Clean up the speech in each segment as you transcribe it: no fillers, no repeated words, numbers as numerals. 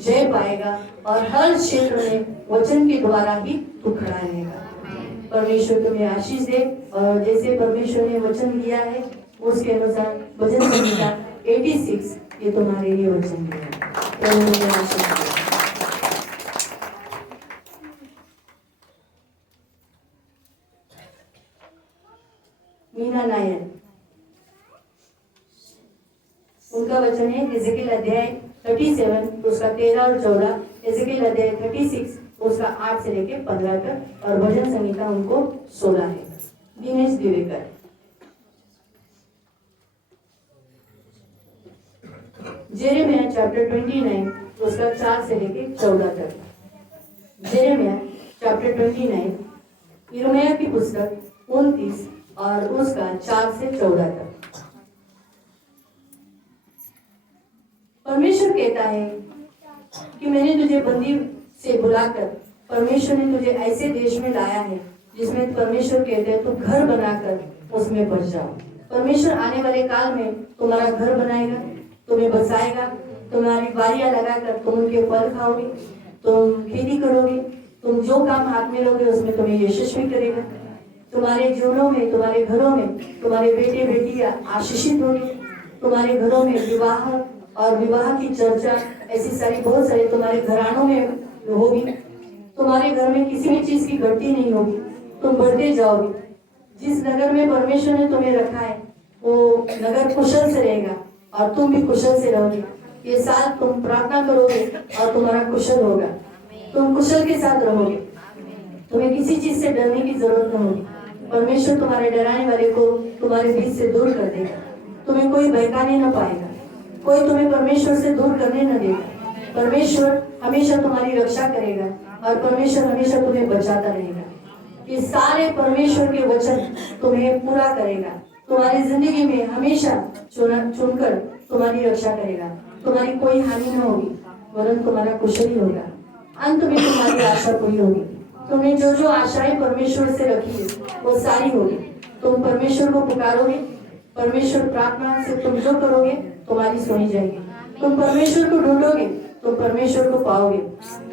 जय पाएगा और हर क्षेत्र में वचन के द्वारा ही तू खड़ा रहेगा। परमेश्वर तुम्हें आशीष दे और जैसे परमेश्वर ने वचन दिया है उसके अनुसार भजन संहिता 86 ये तुम्हारे लिए वचन दिया है। प्रभु तुम्हें आशीष दे। मीना नायर उनका वचन है एजेकिएल अध्याय 37 उसका 13 और 14, एजेकिएल अध्याय 36 उसका 8 से लेके 15 तक और भजन संहिता उनको 16 है। दिनेश दिवेकर जेरेमिया चैप्टर 29 उसका 4 से लेके 14 तक। जेरेमिया चैप्टर 29 यिर्मयाह की पुस्तक 29 और उसका 4 से 14 तक। परमेश्वर कहता है कि मैंने तुझे बंदी से बुलाकर परमेश्वर ने तुझे ऐसे देश में लाया है जिसमें परमेश्वर कहते हैं तू घर बनाकर उसमें बस जाओ। परमेश्वर आने वाले काल में तुम्हारा घर बनाएगा, तुम्हें बसाएगा, तुम्हारी बारियां लगाकर तुम उनके फल खाओगे, तुम खेती करोगे, तुम जो काम हाथ में लोगे उसमें तुम्हें यशस्वी करेगा। तुम्हारे जीवनों में, तुम्हारे घरों में तुम्हारे बेटे बेटियां आशीषित होंगे। तुम्हारे घरों में विवाह और विवाह की चर्चा ऐसी सारी बहुत सारी तुम्हारे घरानों में होगी। तुम्हारे घर में किसी भी चीज की घटती नहीं होगी, तुम बढ़ते जाओगे। जिस नगर में परमेश्वर ने तुम्हें रखा है वो नगर कुशल से रहेगा और तुम भी कुशल से रहोगे। ये साल तुम प्रार्थना करोगे और तुम्हारा कुशल होगा, तुम कुशल के साथ रहोगे, तुम्हें किसी चीज से डरने की जरूरत नहीं होगी। परमेश्वर तुम्हारे डराने वाले को तुम्हारे बीच से दूर कर देगा, तुम्हें कोई बहकाने न पाएगा, कोई तुम्हें परमेश्वर से दूर करने न देगा। परमेश्वर हमेशा तुम्हारी रक्षा करेगा और परमेश्वर हमेशा तुम्हें बचाता रहेगा। ये सारे परमेश्वर के वचन तुम्हें पूरा करेगा, तुम्हारी जिंदगी में हमेशा चुनकर तुम्हारी रक्षा करेगा। तुम्हारी कोई हानि न होगी वरन तुम्हारा कुशल ही होगा। अंत में तुम्हारी आशा पूरी होगी। तुमने जो जो आशाएं परमेश्वर से रखी है वो सारी होगी। तुम परमेश्वर को पुकारोगे, परमेश्वर प्रार्थना से तुम जो करोगे तुम्हारी सुनी जाएगी। तुम परमेश्वर को ढूंढोगे, तुम परमेश्वर को पाओगे।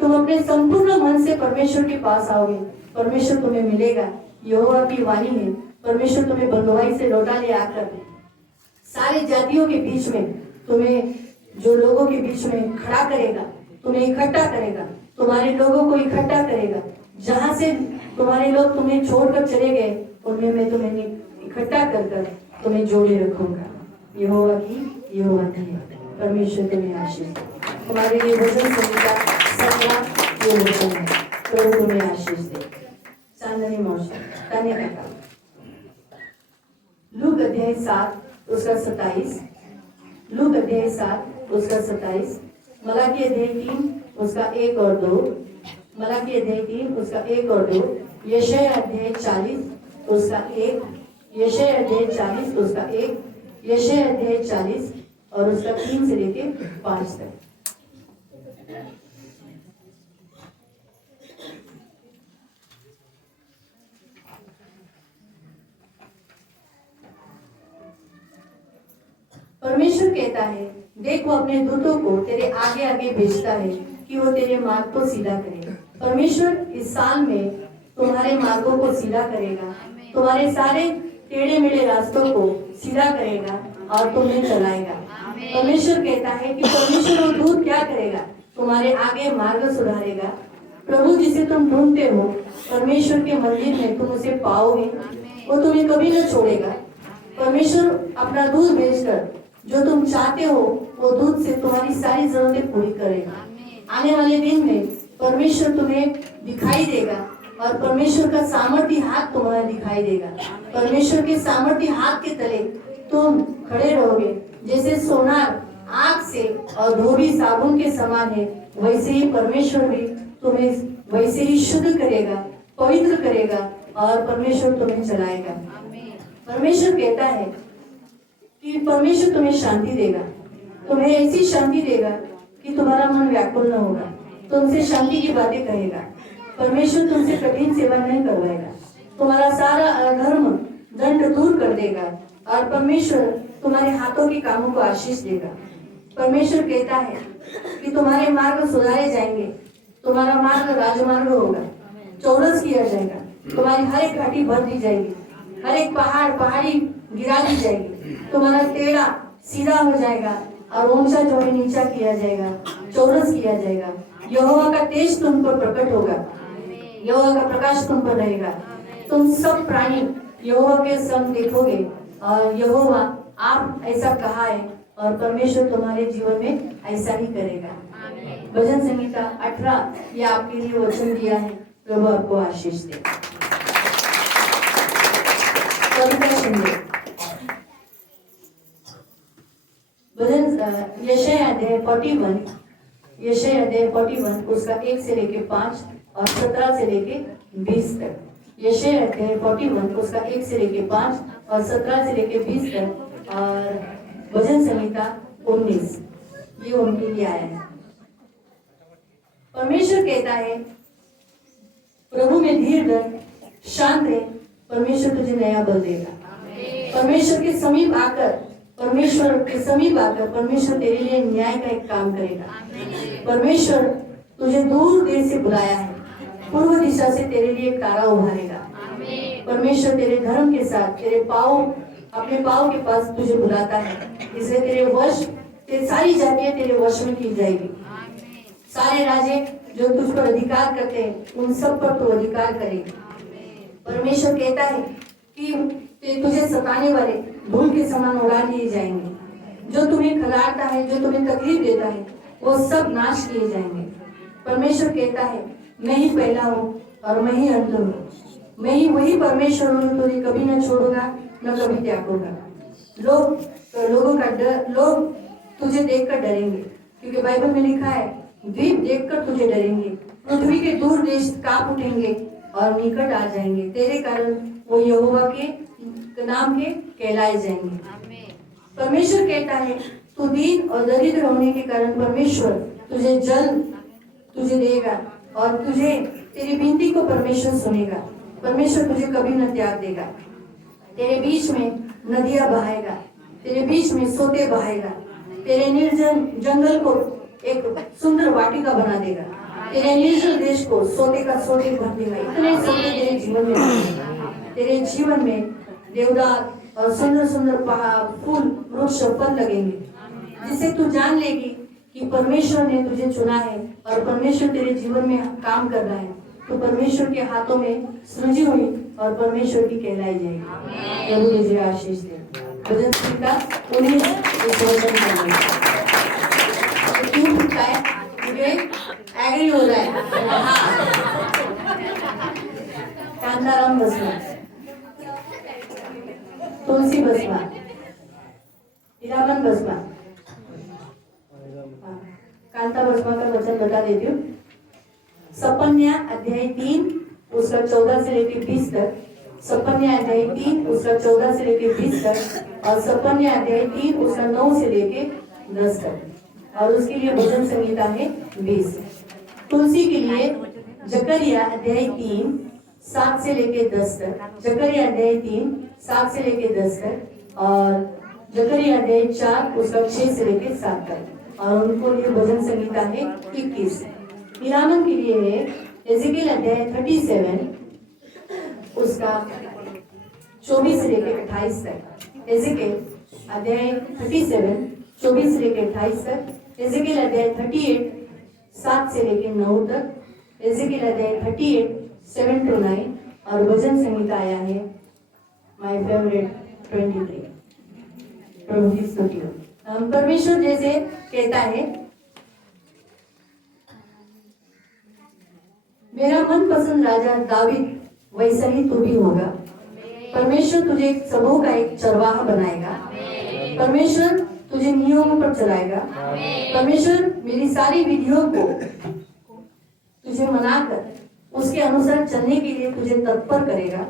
तुम अपने संपूर्ण मन से परमेश्वर के पास आओगे, परमेश्वर तुम्हें मिलेगा। यहोवा की वाणी है, परमेश्वर तुम्हें बंधुआई से लौटा ले आकर सारी जातियों के बीच में, तुम्हें जो लोगों के बीच में खड़ा करेगा, तुम्हें इकट्ठा करेगा, तुम्हारे लोगों को इकट्ठा करेगा। जहां से तुम्हारे लोग तुम्हें छोड़कर चले गए उनमें मैं तुम्हें इकट्ठा कर तुम्हें जोड़े रखूंगा। यहोवा की परमेश्वर तुम्हें आशीष दे। तुम्हारे लिए वचन संहिता 17 ये वचन है। प्रभु तुम्हें आशीष दे। चांदनी मौसम तान्या का लूक अध्याय 7 उसका 27, लूक अध्याय 7 उसका 27, मलाकी अध्याय 3 उसका 1 और 2, मलाकी अध्याय 3 उसका 1 और 2, यशायाह अध्याय 40 उसका 1, यशायाह अध्याय 40 उसका 1, यशायाह अध्याय 40 और उसका 3 से लेके 5 तक। परमेश्वर कहता है देख वो अपने दूतों को तेरे आगे आगे भेजता है कि वो तेरे मार्ग को सीधा करे। परमेश्वर इस साल में तुम्हारे मार्गों को सीधा करेगा, तुम्हारे सारे टेढ़े मेढ़े रास्तों को सीधा करेगा और तुम्हें चलाएगा। परमेश्वर कहता है कि परमेश्वर वो दूत क्या करेगा, तुम्हारे आगे मार्ग सुधारेगा। प्रभु जिसे तुम ढूंढते हो परमेश्वर के मंदिर में तुम उसे पाओगे, वो तुम्हें कभी न छोड़ेगा। परमेश्वर अपना दूत भेजकर जो तुम चाहते हो वो दूत से तुम्हारी सारी जरूरतें पूरी करेगा। आने वाले दिन में परमेश्वर तुम्हें दिखाई देगा और परमेश्वर का सामर्थ्य हाथ तुम्हारा दिखाई देगा। परमेश्वर के सामर्थ्य हाथ के तले तुम खड़े रहोगे। जैसे सोनार आग से और धोबी साबुन के समान है, वैसे ही परमेश्वर भी तुम्हें वैसे ही शुद्ध करेगा, पवित्र करेगा और परमेश्वर तुम्हें चलाएगा। परमेश्वर कहता है कि परमेश्वर तुम्हें शांति देगा, तुम्हें ऐसी शांति देगा कि तुम्हारा मन व्याकुल न होगा, तुमसे शांति की बातें कहेगा। परमेश्वर तुमसे कठिन सेवा नहीं करवाएगा, तुम्हारा सारा अधर्म दंड दूर कर देगा और परमेश्वर तुम्हारे हाथों के कामों को आशीष देगा। परमेश्वर कहता है कि तुम्हारे मार्ग सुधारे जाएंगे, तुम्हारा मार्ग राजमार्ग होगा, चौरस किया जाएगा, तुम्हारी हर एक घाटी भर दी जाएगी, हर एक पहाड़ी गिरा दी जाएगी, तुम्हारा टेढ़ा सीधा हो जाएगा और ऊंचा जो है नीचा किया जाएगा, चौरस किया जाएगा। यहोवा का तेज तुम पर प्रकट होगा, यहोवा का प्रकाश तुम पर रहेगा, तुम सब प्राणी यहोवा के संग देखोगे और यहोवा आप ऐसा कहा है और परमेश्वर तुम्हारे जीवन में ऐसा ही करेगा। भजन संहिता 18 ये आपके लिए वचन दिया है। प्रभु आपको आशीष दे। कविता सुनिए। भजन यशायाह अध्याय 41 उसका 1 से लेके 5 और 17 से लेके 20 तक। यशायाह अध्याय 41 उसका 1 से लेके 5 और 17 से लेके 20 तक और भजन संहिता 19 ये उनके लिए आया है। परमेश्वर कहता है प्रभु में धीर धर, शांत रहे, परमेश्वर तुझे नया बल देगा। परमेश्वर के समीप आकर परमेश्वर तेरे लिए न्याय का एक काम करेगा। परमेश्वर तुझे दूर देर से बुलाया है, पूर्व दिशा से तेरे लिए एक तारा उभारेगा। परमेश्वर तेरे धर्म के साथ अपने पाँव के पास तुझे बुलाता है, इसलिए तेरे सारी जातियां तेरे वश में की जाएगी। सारे राजे जो तुझ पर अधिकार करते हैं उन सब पर तू अधिकार करेगा। परमेश्वर कहता है कि तुझे सताने वाले धूल के समान उड़ा दिए जाएंगे। जो तुम्हें खिलाता है, जो तुम्हें तकलीफ देता है, वो सब नाश किए जाएंगे। परमेश्वर कहता है मैं ही पहला हूँ और मैं ही अंत हूँ, मैं ही वही परमेश्वर हूँ, तुझे कभी न छोड़ूंगा न कभी त्यागूंगा। लोग तुझे देखकर डरेंगे, क्योंकि बाइबल में लिखा है द्वीप देखकर तुझे डरेंगे, पृथ्वी के दूर देश कांप उठेंगे और निकट आ जाएंगे, तेरे कारण वो यहोवा के नाम के कहलाए जाएंगे। परमेश्वर कहता है तू दीन और दरिद्र होने के कारण परमेश्वर तुझे जल देगा और तेरी विनती को परमेश्वर सुनेगा। परमेश्वर तुझे कभी न त्याग देगा। तेरे बीच में नदियां बहाएगा, तेरे बीच में सोते बहाएगा, तेरे निर्जन जंगल को एक सुंदर वाटिका बना देगा, तेरे निर्जल देश को सोते का सोते भर देगा। इतने सोते तेरे जीवन में आएंगे। तेरे जीवन में देवदार और सुंदर सुंदर फूल वृक्ष फल लगेंगे, जिससे तू जान लेगी कि परमेश्वर ने तुझे चुना है और परमेश्वर तेरे जीवन में काम कर रहा है। तो परमेश्वर के हाथों में सृजी हुई और परमेश्वर की कहलाई जाएगी। प्रभु तुझे आशीष दे। भजन संहिता 19 क्यों उठता है? मुझे एग्री हो रहा है। कांताराम बसवा, तुलसी बसवा, हीरामन बसवा। कांता बसवा का वचन बता देती हूँ। सपन्या अध्याय 3 उसका 14 से लेकर 20 तक, सपन्या अध्याय 3 उसका 14 से लेकर 20 तक और सपन्या अध्याय 3 उसका 9 से लेकर 10 तक और उसके लिए भजन संहिता है 20। तुलसी के लिए जकरिया अध्याय 3 7 से लेकर 10 तक, जकरिया अध्याय 3 7 से लेकर 10 तक और जकरिया अध्याय 4 उसका 6 से लेकर 7 तक और उनको लिए भजन संहिता है 21। हीरामन के लिए है एजेकिएल अध्याय 37 उसका 24 से लेकर 28 तक, एजेकिएल अध्याय 37 24 से लेकर 28 तक, एजेकिएल अध्याय 38 7 से लेकर 9 तक, एजेकिएल अध्याय 38 7 to 9 और भजन संहिता आया है माय फेवरेट 23। प्रभु की स्तुति हो। परमेश्वर जैसे कहता है मेरा मनपसंद राजा दावीद वैसा ही तू भी होगा। परमेश्वर तुझे सबों का एक चरवाहा बनाएगा। परमेश्वर तुझे नियमों पर चलाएगा। परमेश्वर मेरी सारी विधियों को तुझे मनाकर उसके अनुसार चलने के लिए तुझे तत्पर करेगा।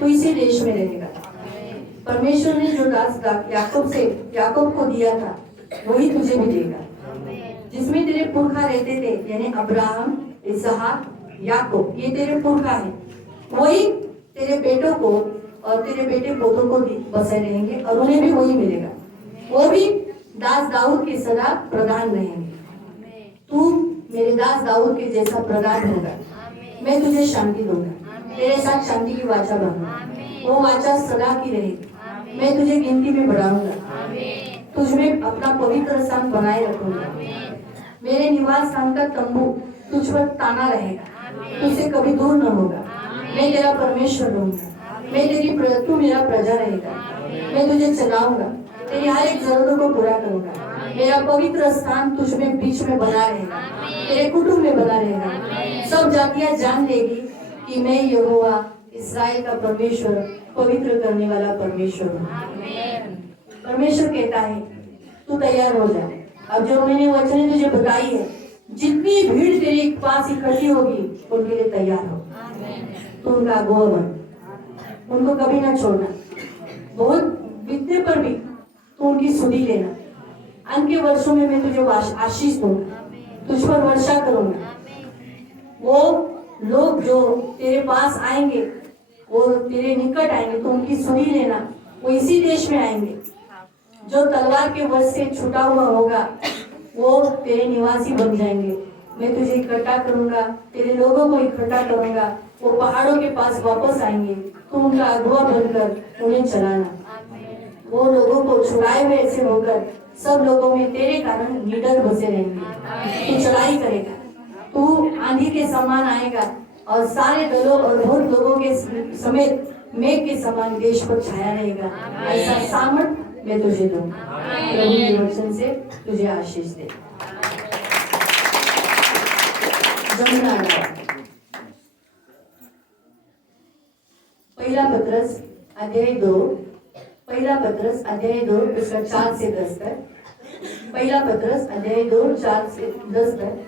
तू इसी देश में रहेगा। परमेश्वर ने जो दास याकूब को दिया था वही तुझे भी देगा, जिसमें तेरे पुरखा रहते थे, यानी अब्राहम, इसहाक, याकूब, ये तेरे पुरखा है। वही तेरे बेटों को और तेरे बेटे पोतों को बसे रहेंगे और उन्हें भी वही मिलेगा। वो भी दास दाऊद की सदा प्रधान रहेंगे। तू मेरे दास दाऊद के जैसा प्रधान होगा। मैं तुझे शांति दूंगा, तेरे साथ शांति की वाचा बनूंगा, वो वाचा सदा की रहेगी। मैं तुझे गिनती में बढ़ाऊंगा, तुझ में अपना पवित्र स्थान बनाए रखूंगा। मेरे निवास स्थान का तंबू तुझ पर ताना रहेगा, तुझसे कभी दूर न होगा। मैं तेरा परमेश्वर रहूंगा, मैं तेरी तू मेरा प्रजा रहेगा। मैं तुझे चलाऊंगा, तेरी हर एक जरूरतों को पूरा करूंगा। मेरा पवित्र स्थान तुझ में बीच में बना रहेगा, तेरे कुटुंब में बना रहेगा। सब जातियां जान लेगी कि मैं यहोवा इस्राएल का परमेश्वर, पवित्र करने वाला परमेश्वर हूँ। परमेश्वर कहता है तू तैयार हो जा। अब जो मैंने वचन तुझे बताई है, जितनी भीड़ तेरे पास इकट्ठी होगी उनके लिए तैयार हो। तू उनका अगुवा बन, उनको कभी ना छोड़ना। बहुत बीतने पर भी तू उनकी सुधि लेना। अंत के वर्षों में मैं तुझे आशीष दूंगा, तुझ पर वर्षा करूंगा। वो लोग जो तेरे पास आएंगे, वो तेरे निकट आएंगे, तो उनकी सुधि लेना। वो इसी देश में आएंगे। जो तलवार के वश से छुटा हुआ होगा वो तेरे निवासी बन जाएंगे। मैं तुझे इकट्ठा करूंगा, तेरे लोगों को इकट्ठा करूंगा। वो पहाड़ों के पास वापस आएंगे, तू उनका अगुवा बनकर उन्हें चलाना। वो लोगों को छुड़ाए हुए ऐसे होकर सब लोगों में तेरे कारण निडर बसे रहेंगे। तू चढ़ाई करेगा, तू आंधी के समान आएगा और सारे दलों और बहुत लोगों के समेत मेघ के समान देश पर छाया रहेगा। ऐसा सामर्थ मैं तुझे दूंगा। प्रभु के वचन से तुझे आशीष दे। पहिला पत्रस अध्याय 2 उसका 4 से 10 तक। पहिला पत्रस अध्याय 2 4 से 10 तक।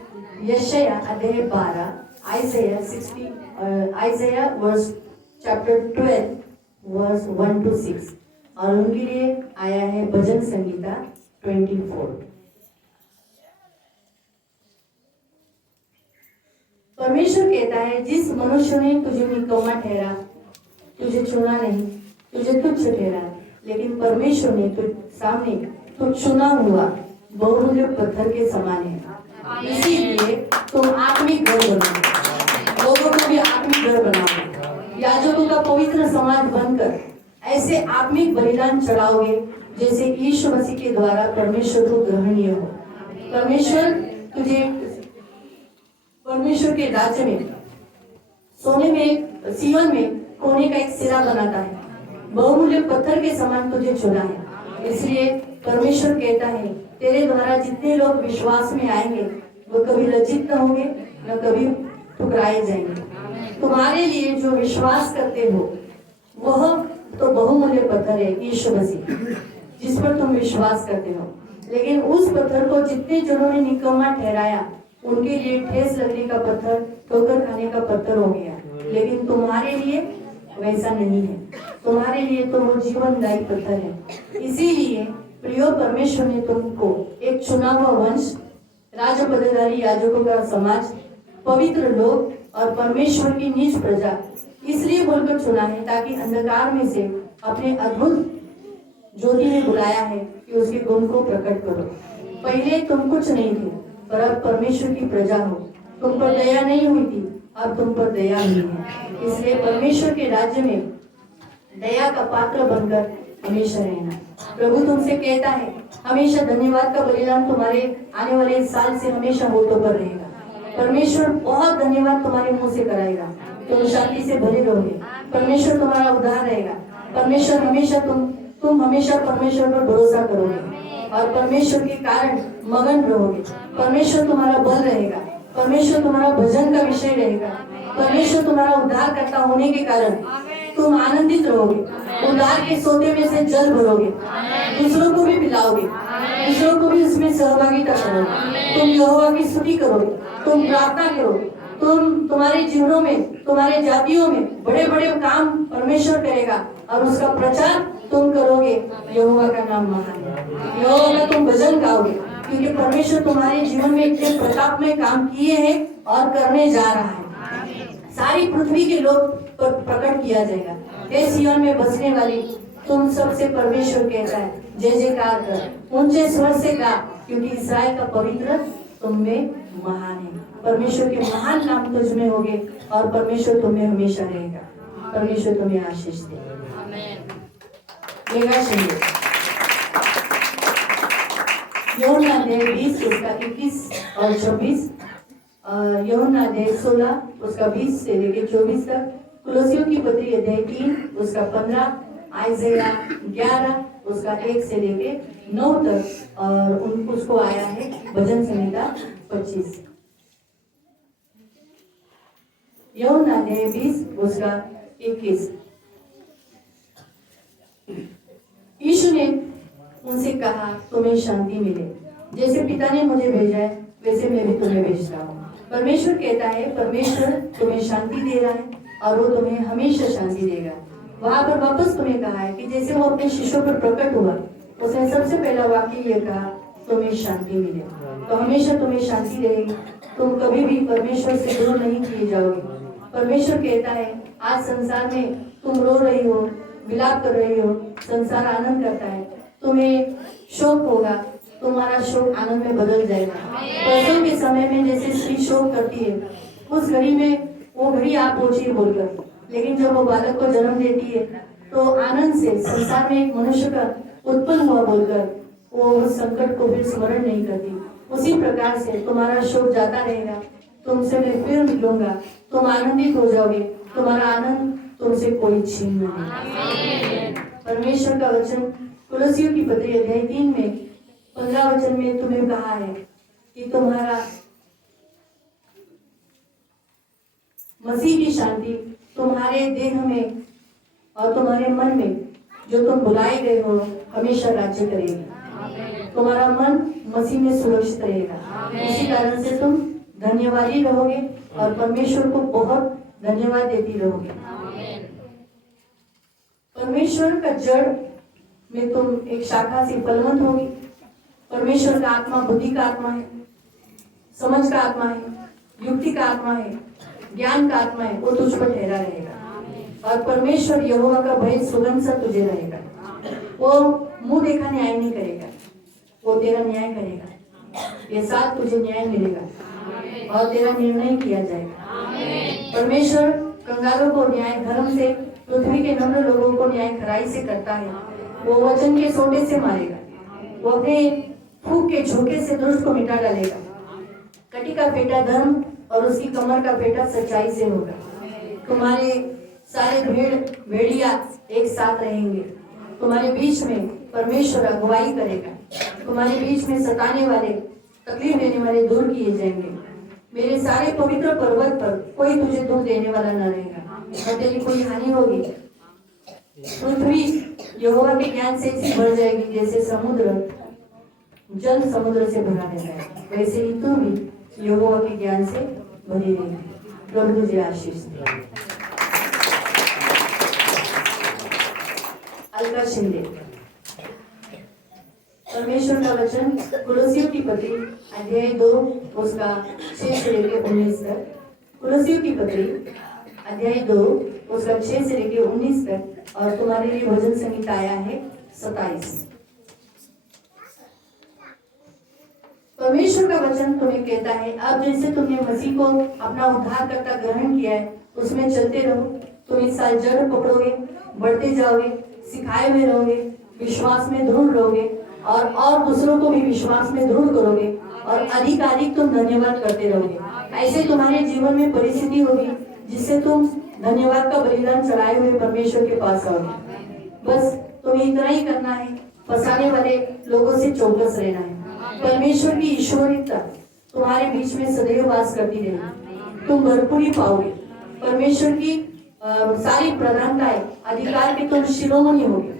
यशाया अध्याय 12, Isaiah verse chapter 12 verse 1 to 6। और उनके लिए आया है भजन संगीता 24। परमेश्वर कहता है जिस मनुष्य ने तुझे निकम्मा ठहरा, तुझे चुना नहीं, तुझे तुच्छ ठहरा, लेकिन परमेश्वर ने तुझ सामने तू चुना हुआ बहुमूल्य पत्थर के समान है। इसीलिए तुम आत्मिक घर बनाओ, लोगों को भी आत्मिक घर बनाओ। याजकों का पवित्र समाज बनकर ऐसे आत्मिक बलिदान चढ़ाओगे जैसे यीशु मसीह के द्वारा परमेश्वर को ग्रहणीय हो। परमेश्वर तुझे परमेश्वर के राज्य में सोने में सिय्योन में कोने का एक सिरा बनाता है। बहुमूल्य पत्थर के समान तुझे चुना है। इसलिए परमेश्वर कहता है तेरे द्वारा जितने लोग विश्वास में आएंगे वो कभी लज्जित न होंगे, न कभी ठुकराए जाएंगे। तुम्हारे लिए जो विश्वास करते हो वह तो बहुमूल्य पत्थर है यीशु मसीह, जिस पर तुम विश्वास करते हो। लेकिन उस पत्थर को जितने जनों ने निकम्मा ठहराया उनके लिए ठेस लगने का पत्थर, ठोकर खाने का पत्थर हो गया। लेकिन तुम्हारे लिए वैसा नहीं है, तुम्हारे लिए तो वो जीवनदायी पत्थर है। इसीलिए प्रियो परमेश्वर ने तुमको एक चुना हुआ वंश, राजपदधारी याजकों का समाज, पवित्र लोग और परमेश्वर की निज प्रजा इसलिए बोलकर चुना है ताकि अंधकार में से अपने अद्भुत ज्योति ने बुलाया है कि उसके गुण को प्रकट करो। पहले तुम कुछ नहीं थे पर अब परमेश्वर की प्रजा हो। तुम पर दया नहीं हुई थी, अब तुम पर दया हुई है। इसलिए परमेश्वर के राज्य में दया का पात्र बनकर हमेशा रहना। प्रभु तुमसे कहता है हमेशा धन्यवाद का बलिदान तुम्हारे आने वाले साल से हमेशा होठों पर रहेगा। परमेश्वर बहुत धन्यवाद तुम्हारे मुंह से कराएगा, तुम शांति से भरे रहोगे। परमेश्वर तुम्हारा उद्धार रहेगा। परमेश्वर हमेशा तुम हमेशा परमेश्वर पर भरोसा करोगे और परमेश्वर के कारण मगन रहोगे। परमेश्वर तुम्हारा बल रहेगा, परमेश्वर तुम्हारा भजन का विषय रहेगा। परमेश्वर तुम्हारा उद्धार करता होने के कारण तुम आनंदित रहोगे। उद्धार के सोते में से जल भरोगे, दूसरों को भी पिलाओगे, दूसरों को भी उसमें सहभागिता करोगे। तुम यहोवा की स्तुति करोगे, तुम प्रार्थना करोगे। तुम्हारे जीवनों में, तुम्हारे जातियों में बड़े बड़े काम परमेश्वर करेगा और उसका प्रचार तुम करोगे। यहोवा का नाम महान है। यहोवा का तुम भजन गाओगे क्योंकि परमेश्वर तुम्हारे जीवन में इतने प्रताप में काम किए हैं और करने जा रहा है। सारी पृथ्वी के लोग पर प्रकट किया जाएगा। हे सिय्योन में बसने वाली, तुम सबसे परमेश्वर कहता है जय जयकार कर, ऊंचे स्वर से गा, क्योंकि इस्राएल का पवित्र तुम में महान है। परमेश्वर के महान काम तुझ में होंगे और परमेश्वर तुम्हें हमेशा रहेगा। परमेश्वर तुम्हें आशीष दे। यूहन्ना अध्याय 20 उसका 21 और 24, यूहन्ना अध्याय 16 उसका 20 से लेकर 24 तक, कुलोसियों की पत्री अध्याय 3 उसका 15, आइज़ाया 11 उसका 1 से लेकर 9 तक, और उसको आया है भजन संहिता 25। यूहन्ना अध्याय 20 उसका 21। यीशु ने उनसे कहा तुम्हें शांति मिले, जैसे पिता ने मुझे भेजा है वैसे मैं भी तुम्हें भेजता हूँ। परमेश्वर कहता है, परमेश्वर तुम्हें शांति दे रहा है और वो तुम्हें हमेशा शांति देगा। वहां पर वापस तुम्हें कहा है कि जैसे वो अपने शिष्यों पर प्रकट हुआ, उसने सबसे पहला वाक्य ये कहा तुम्हें शांति मिले। तो हमेशा तुम्हें शांति रहेगी, तुम कभी भी परमेश्वर से दूर नहीं किए जाओगे। परमेश्वर कहता है आज संसार में तुम रो रही हो, विलाप कर रही हो, संसार आनंद करता है, तुम्हें शोक होगा, तुम्हारा शोक आनंद में बदल जाएगा। प्रसव के समय में जैसे स्त्री शोक करती है, उस घड़ी में वो घड़ी आ पहुंची है बोलकर, लेकिन जब वो बालक को जन्म देती है तो आनंद से संसार में एक मनुष्य का उत्पन्न हुआ बोलकर वो उस संकट को फिर स्मरण नहीं करती। उसी प्रकार से तुम्हारा शोक जाता रहेगा, तुमसे मैं फिर मिलूंगा, तुम आनंदित हो जाओगे, तुम्हारा आनंद तुमसे कोई छीन नहीं। परमेश्वर का वचन कुलोसियों की पत्री अध्याय 3 में 15 वचन में तुम्हें कहा है कि तुम्हारा मसीह की शांति तुम्हारे देह में और तुम्हारे मन में जो तुम बुलाए गए हो हमेशा राज्य करेगी। तुम्हारा मन मसीह में सुरक्षित रहेगा। इसी कारण से तुम धन्यवादी रहोगे और परमेश्वर को बहुत धन्यवाद देती रहोगे। परमेश्वर का जड़ में तुम एक शाखा से फलवंत होगी। परमेश्वर का आत्मा बुद्धि का आत्मा है, समझ का आत्मा है, युक्ति का आत्मा है, ज्ञान का आत्मा है, वो तुझ पर ठहरा रहेगा। और परमेश्वर यहोवा का भय सुगंध सा तुझे रहेगा। वो मुंह देखा न्याय नहीं करेगा, वो तेरा न्याय करेगा। ये साथ तुझे न्याय मिलेगा और तेरा निर्णय किया जाएगा। परमेश्वर कंगालों को न्याय धर्म से, पृथ्वी के नम्र लोगों को न्याय खराई से करता है। वो वचन के सोटे से मारेगा, वो अपने फूंक के झोंके से दुष्ट को मिटा डालेगा। कटी का फेटा धर्म और उसकी कमर का फेटा सच्चाई से होगा। तुम्हारे सारे भेड़िया एक साथ रहेंगे। तुम्हारे बीच में परमेश्वर अगुवाई करेगा। तुम्हारे बीच में सताने वाले, तकलीफ देने वाले दूर किए जाएंगे। मेरे सारे पवित्र पर्वत पर कोई तुझे दुख देने वाला न रहेगा और तेरी कोई हानि होगी। पृथ्वी यहोवा के ज्ञान से ऐसी भर जाएगी जैसे समुद्र जल समुद्र से भरा रहता है, वैसे ही तू भी यहोवा के ज्ञान से भरी रहेगी। प्रभु तुझे आशीष दे। अलका शिंदे। परमेश्वर का वचन कुलोसियों की पत्री अध्याय 2 उसका 6 से लेकर 19 तक। कुलोसियों की पत्री अध्याय 2 उसका 6 से लेकर 19 तक, और तुम्हारे लिए भजन संगीत आया है 27। परमेश्वर का वचन तुम्हें कहता है अब जैसे तुमने मसीह को अपना उद्धारकर्ता ग्रहण किया है उसमें चलते रहो। तुम इस साल जड़ पकड़ोगे, बढ़ते जाओगे, सिखाए हुए रहोगे, विश्वास में दृढ़ रहोगे और दूसरों को भी विश्वास में दृढ़ करोगे और अधिक तुम धन्यवाद करते रहोगे। ऐसे तुम्हारे जीवन में परिस्थिति होगी जिससे तुम धन्यवाद का बलिदान चढ़ाए हुए परमेश्वर के पास आओगे। बस तुम्हें इतना ही करना है, फंसाने वाले लोगों से चौकस रहना है। परमेश्वर की ईश्वरीयता तुम्हारे बीच में सदैव वास करती रहेगी। तुम भरपूरी पाओगे। परमेश्वर की सारी प्रधानताएं, अधिकार के तुम शिरोमणि होगे।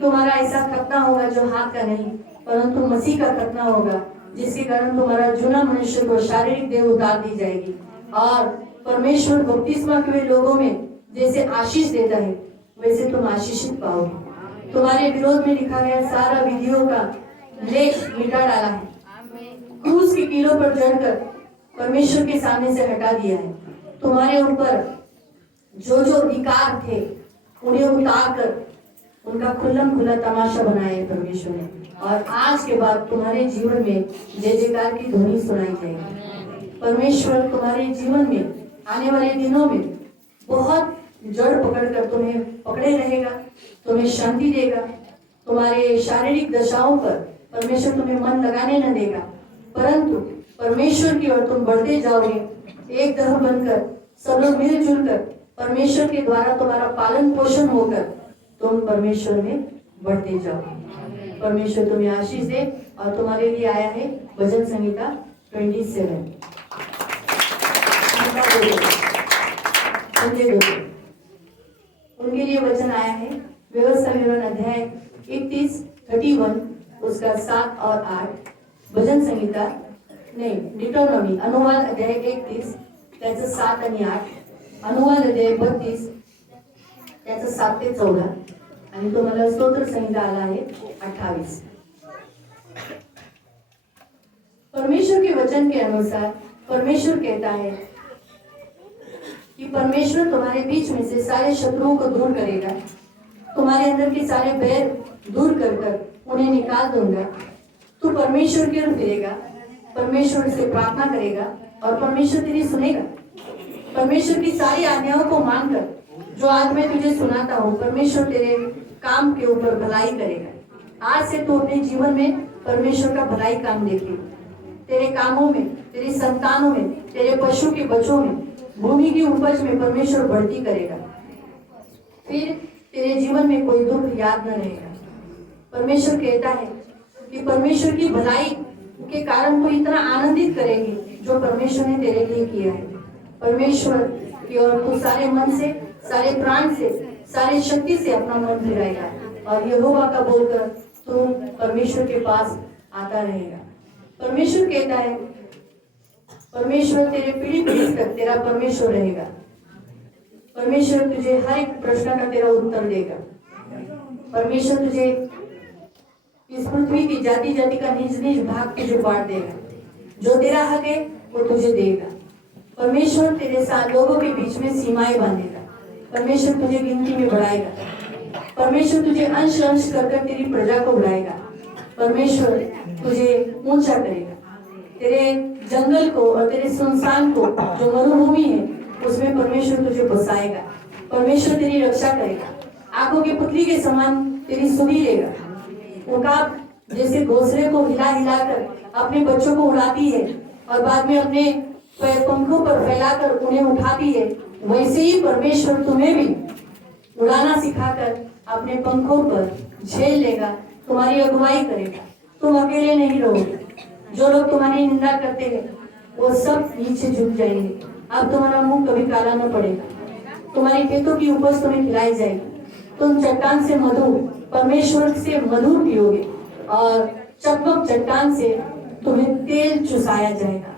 तुम्हारा ऐसा खतना होगा जो हाथ का नहीं परंतु मसीह का खतना होगा, जिसके कारण तुम्हारा जूना मनुष्य को शारीरिक देह उतार दी जाएगी। और परमेश्वर बपतिस्मा के लोगों में जैसे आशीष देता है वैसे तुम आशीषित पाओगे। तुम्हारे विरोध में लिखा गया सारा विधियों का लेख मिटा डाला है। क्रूस की कीलों पर चढ़कर परमेश्वर के सामने से हटा दिया है। तुम्हारे ऊपर जो जो अधिकार थे उन्हें उतार कर उनका खुल्लम खुला तमाशा बनाया है परमेश्वर ने। और आज के बाद तुम्हारे जीवन में जय जयकार की ध्वनि सुनाई जाएगी। परमेश्वर तुम्हारे जीवन में आने वाले दिनों में बहुत जड़ पकड़कर तुम्हें पकड़े रहेगा, तुम्हें शांति देगा। तुम्हारे शारीरिक दशाओं पर परमेश्वर तुम्हें मन लगाने न देगा, परंतु परमेश्वर की ओर तुम बढ़ते जाओगे। एक दह बनकर सब लोग मिलजुल कर परमेश्वर के द्वारा तुम्हारा पालन पोषण होकर तुम परमेश्वर में बढ़ते जाओगे। परमेश्वर तुम्हें आशीष दे। और तुम्हारे लिए आया है भजन संहिता 27। उनके लिए वचन आया है व्यवस्था विवरण अध्याय 31 उसका 7 और 8। भजन संहिता नहीं, डिटोनॉमी अनुवाद अध्याय 31 त्याचं 7 आणि 8, अनुवाद अध्याय 32 त्याचं 7 ते 14 आणि तुम्हाला स्तोत्र संहिता आला आहे 28। परमेश्वर के वचन के अनुसार परमेश्वर कहता है कि परमेश्वर तुम्हारे बीच में से सारे शत्रुओं को दूर करेगा, तुम्हारे अंदर के सारे बैर दूर कर कर उन्हें निकाल दूंगा। तू परमेश्वर की ओर फिरेगा, परमेश्वर से प्रार्थना करेगा और परमेश्वर तेरी सुनेगा। परमेश्वर की सारी आज्ञाओं को मानकर जो आज मैं तुझे सुनाता हूँ, परमेश्वर तेरे काम के ऊपर भलाई करेगा। आज से तू अपने जीवन में परमेश्वर का भलाई काम देखेगा। तेरे कामों में, तेरी संतानों में, तेरे पशु के बच्चों में, भूमि की उपज में परमेश्वर बढ़ती करेगा। फिर तेरे जीवन में कोई दुख याद न रहेगा। परमेश्वर कहता है कि परमेश्वर की भलाई के कारण तू इतना आनंदित करेगी जो परमेश्वर ने तेरे लिए किया है। परमेश्वर की ओर तू सारे मन से, सारे प्राण से, सारे शक्ति से अपना मन फिराएगा और यहोवा का बोलकर तू परमेश्वर के पास आता रहेगा। परमेश्वर कहता है, परमेश्वर तेरे पीढ़ी पीढ़ी तक तेरा परमेश्वर रहेगा। परमेश्वर तुझे हर एक प्रश्न का तेरा उत्तर देगा। परमेश्वर तुझे इस पृथ्वी की जाति जाति का निज निज भाग तुझे बांट देगा। जो तेरा हक है वो तुझे देगा। परमेश्वर तेरे साथ लोगों के बीच में सीमाएं बांधेगा। परमेश्वर तुझे गिनती में बढ़ाएगा। परमेश्वर तुझे अंश अंश कर कर तेरी प्रजा को बढ़ाएगा। परमेश्वर तुझे ऊंचा करेगा। तेरे जंगल को और तेरे सुनसान को, जो मरुभूमि है, उसमें परमेश्वर तुझे बसाएगा। परमेश्वर तेरी रक्षा करेगा। आंखों के पुतली के समान तेरी सुधि लेगा। उकाब जैसे घोंसले को हिला हिला कर अपने बच्चों को उड़ाती है और बाद में अपने पंखों पर फैलाकर उन्हें उठाती है, वैसे ही परमेश्वर तुम्हें भी उड़ाना सिखाकर अपने पंखों पर झेल लेगा, तुम्हारी अगुवाई करेगा। तुम अकेले नहीं रहोगे। जो लोग तुम्हारी निंदा करते हैं वो सब नीचे झुक जाएंगे। अब तुम्हारा मुंह कभी काला न पड़ेगा। तुम्हारी खेतों की उपज तुम्हें खिलाई जाएगी। तुम चट्टान से मधु, परमेश्वर से मधु पियोगे और चकमक चट्टान से तुम्हें तेल चुसाया जाएगा।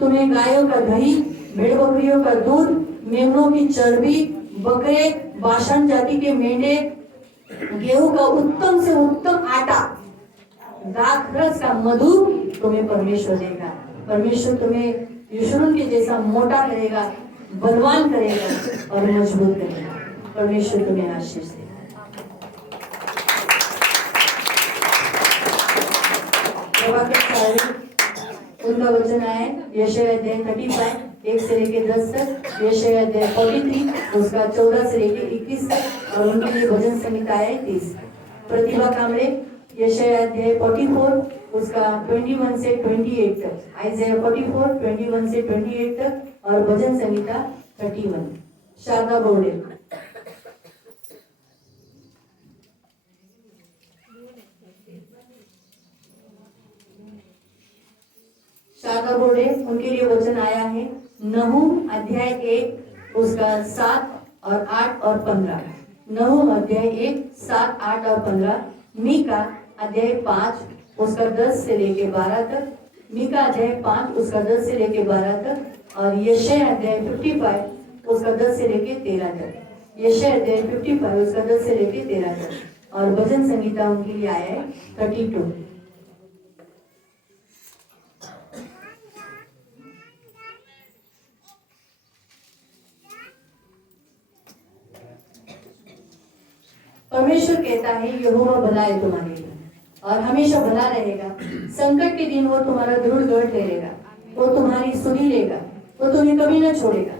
तुम्हें गायों का दही, भेड़ बकरियों का दूध, मेमनों की चर्बी, बकरे, बाशान जाति के मेंढे, गेहूं का उत्तम से उत्तम आटा, दाखरस का मधु तुम्हें परमेश्वर देगा। परमेश्वर तुम्हें यशूरन के जैसा मोटा करेगा, बलवान करेगा और मजबूत करेगा। परमेश्वर तुम्हें आशीष देगा। उनका वचन आया यशायाह अध्याय 35 1 से लेके 10 तक, यशायाह अध्याय 43 उसका 14 से लेके 21 तक, और उनके लिए भजन संहिता है 30। प्रतिभा कामरे यशायाह अध्याय 44 उसका 21 से 28 तक, आइज़ाया 44 21 से 28 तक, और भजन संहिता 31। शारदा बोर्डे शारदा बोर्डे उनके लिए वचन आया है नहूम अध्याय 1 उसका 7 और 8 और 15। नहूम अध्याय 1 7 8 और 15। मीका अध्याय 5 उसका 10 से लेके 12 तक, मीका अध्याय 5 उसका 10 से लेके 12 तक, और यशायाह अध्याय 55 उसका 10 से लेके 13 तक, यशायाह अध्याय 55 उसका 10 से लेके 13 तक, और भजन संगीता उनके लिए आया है 32। परमेश्वर कहता है यहोवा भला है तुम्हारे लिए और हमेशा भला रहेगा। संकट के दिन वो तुम्हारा दृढ़ गढ़ ठहरेगा, वो तुम्हारी सुनी लेगा, वो तुम्हें कभी न छोड़ेगा,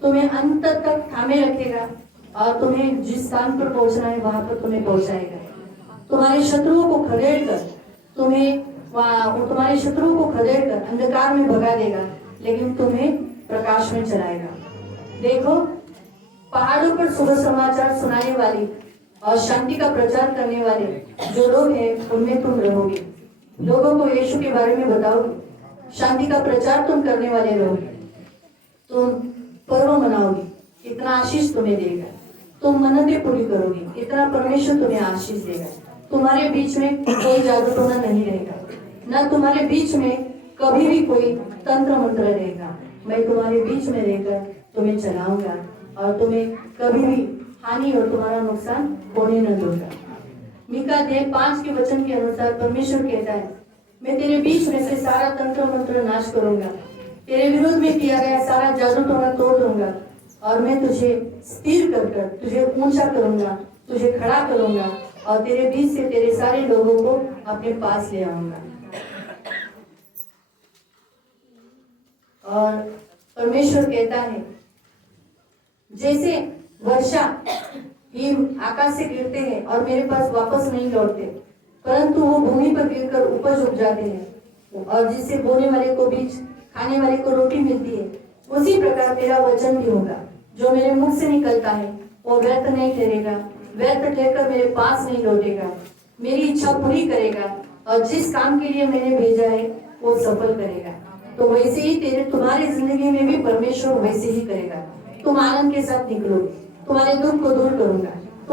तुम्हें अंत तक थामे रखेगा और तुम्हें जिस स्थान पर पहुंचना है वहां पर तुम्हें पहुंचाएगा। तुम्हारे शत्रुओं को खदेड़ कर तुम्हारे शत्रुओं को खदेड़ कर अंधकार में भगा देगा, लेकिन तुम्हें प्रकाश में चलाएगा। देखो, पहाड़ों पर शुभ समाचार सुनाने वाली और शांति का प्रचार करने वाले जो लोग हैं उनमें तुम रहोगे। लोगों को यीशु के बारे में बताओगे, शांति का प्रचार तुम करने वाले रहोगे, तुम पर्व मनाओगे, इतना आशीष तुम्हें देगा। तुम मन्नतें पूरी करोगे, इतना परमेश्वर तुम्हें आशीष देगा। तुम्हारे बीच में कोई जादू टोना नहीं रहेगा, न तुम्हारे बीच में कभी भी कोई तंत्र मंत्र रहेगा। मैं तुम्हारे बीच में रहकर तुम्हें चलाऊंगा और तुम्हें कभी भी हानि और तुम्हारा नुकसान होने न दूंगा। मीका 5 के वचन के अनुसार परमेश्वर कहता है, मैं तेरे बीच में से सारा तंत्र मंत्र नाश करूंगा, तेरे विरोध में किया गया सारा जादू टोना तोड़ दूंगा और मैं तुझे स्थिर कर तुझे ऊंचा करूंगा, तुझे खड़ा करूंगा और तेरे बीच से तेरे सारे लोगों को अपने पास ले आऊंगा। और परमेश्वर कहता है, जैसे वर्षा हिम आकाश से गिरते हैं और मेरे पास वापस नहीं लौटते, परंतु वो भूमि पर गिरकर उपज उपजाते हैं और जिससे बोने वाले को बीज, खाने वाले को रोटी मिलती है, उसी प्रकार तेरा वचन भी होगा जो मेरे मुख से निकलता है वो व्यर्थ नहीं ठहरेगा, व्यर्थ ठहरकर मेरे पास नहीं लौटेगा, मेरी इच्छा पूरी करेगा और जिस काम के लिए मैंने भेजा है वो सफल करेगा। तो वैसे ही तुम्हारी जिंदगी में भी परमेश्वर वैसे ही करेगा। तुम आनंद के साथ निकलोगे, तुम्हारे दुख को दूर करूंगा,